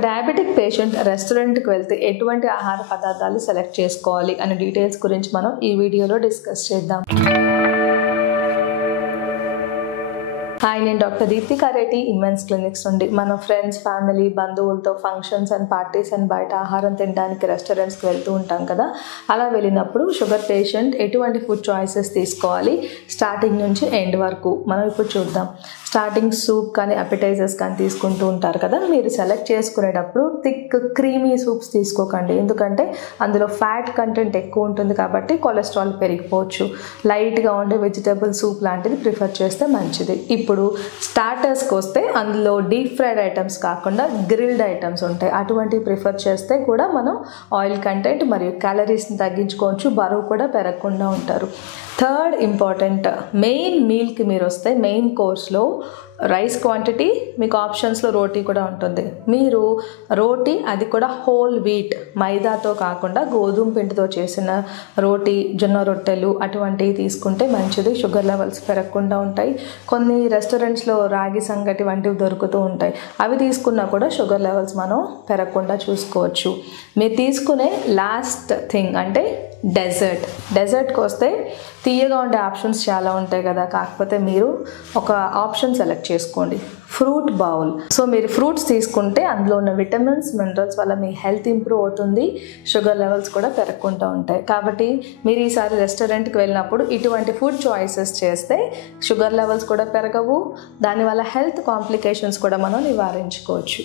ఒక diabetic patient రెస్టారెంట్కి వెళ్తే ఎటువంటి ఆహార పదార్థాలు సెలెక్ట్ చేసుకోవాలి అనే డీటెయిల్స్ గురించి మనం ఈ వీడియోలో డిస్కస్ చేద్దాం. హాయ్, నేను డాక్టర్ దీప్తికా రెడ్డి, ఇమెన్స్ క్లినిక్స్ నుండి. మన ఫ్రెండ్స్, ఫ్యామిలీ, బంధువులతో ఫంక్షన్స్ అండ్ పార్టీస్ అండ్ బయట ఆహారం తినడానికి రెస్టారెంట్స్కి వెళ్తూ ఉంటాం కదా. అలా వెళ్ళినప్పుడు షుగర్ పేషెంట్ ఎటువంటి ఫుడ్ చాయిసెస్ తీసుకోవాలి స్టార్టింగ్ నుంచి ఎండ్ వరకు మనం ఇప్పుడు చూద్దాం. స్టార్టింగ్ సూప్ కానీ అపెటైజర్స్ కానీ తీసుకుంటూ ఉంటారు కదా. మీరు సెలెక్ట్ చేసుకునేటప్పుడు థిక్ క్రీమీ సూప్స్ తీసుకోకండి, ఎందుకంటే అందులో ఫ్యాట్ కంటెంట్ ఎక్కువ ఉంటుంది కాబట్టి కొలెస్ట్రాల్ పెరిగిపోవచ్చు. లైట్గా ఉండే వెజిటబుల్ సూప్ లాంటిది ప్రిఫర్ చేస్తే మంచిది. ఇప్పుడు స్టార్టర్స్కి వస్తే అందులో డీప్ ఫ్రైడ్ ఐటమ్స్ కాకుండా గ్రిల్డ్ ఐటమ్స్ ఉంటాయి. అటువంటివి ప్రిఫర్ చేస్తే కూడా మనం ఆయిల్ కంటెంట్ మరియు క్యాలరీస్ని తగ్గించుకోవచ్చు, బరువు కూడా పెరగకుండా ఉంటారు. థర్డ్ ఇంపార్టెంట్, మెయిన్ మీల్కి మీరు వస్తే మెయిన్ కోర్స్లో రైస్ క్వాంటిటీ, మీకు ఆప్షన్స్లో రోటీ కూడా ఉంటుంది. మీరు రోటీ, అది కూడా హోల్ వీట్, మైదాతో కాకుండా గోధుమ పిండితో చేసిన రోటీ, జొన్న రొట్టెలు అటువంటివి తీసుకుంటే మంచిది. షుగర్ లెవెల్స్ పెరగకుండా ఉంటాయి. కొన్ని రెస్టారెంట్స్లో రాగి సంగటి వంటివి దొరుకుతూ ఉంటాయి, అవి తీసుకున్నా కూడా షుగర్ లెవెల్స్ మనం పెరగకుండా చూసుకోవచ్చు. మీరు తీసుకునే లాస్ట్ థింగ్ అంటే డెజర్ట్కి వస్తే తీయగా ఉండే ఆప్షన్స్ చాలా ఉంటాయి కదా, కాకపోతే మీరు ఒక ఆప్షన్ సెలెక్ట్ చేసుకోండి, ఫ్రూట్ బౌల్. సో మీరు ఫ్రూట్స్ తీసుకుంటే అందులో ఉన్న విటమిన్స్, మినరల్స్ వల్ల మీ హెల్త్ ఇంప్రూవ్ అవుతుంది, షుగర్ లెవెల్స్ కూడా పెరగకుండా ఉంటాయి. కాబట్టి మీరు ఈసారి రెస్టారెంట్కి వెళ్ళినప్పుడు ఇటువంటి ఫుడ్ చాయిసెస్ చేస్తే షుగర్ లెవెల్స్ కూడా పెరగవు, దానివల్ల హెల్త్ కాంప్లికేషన్స్ కూడా మనం నివారించుకోవచ్చు.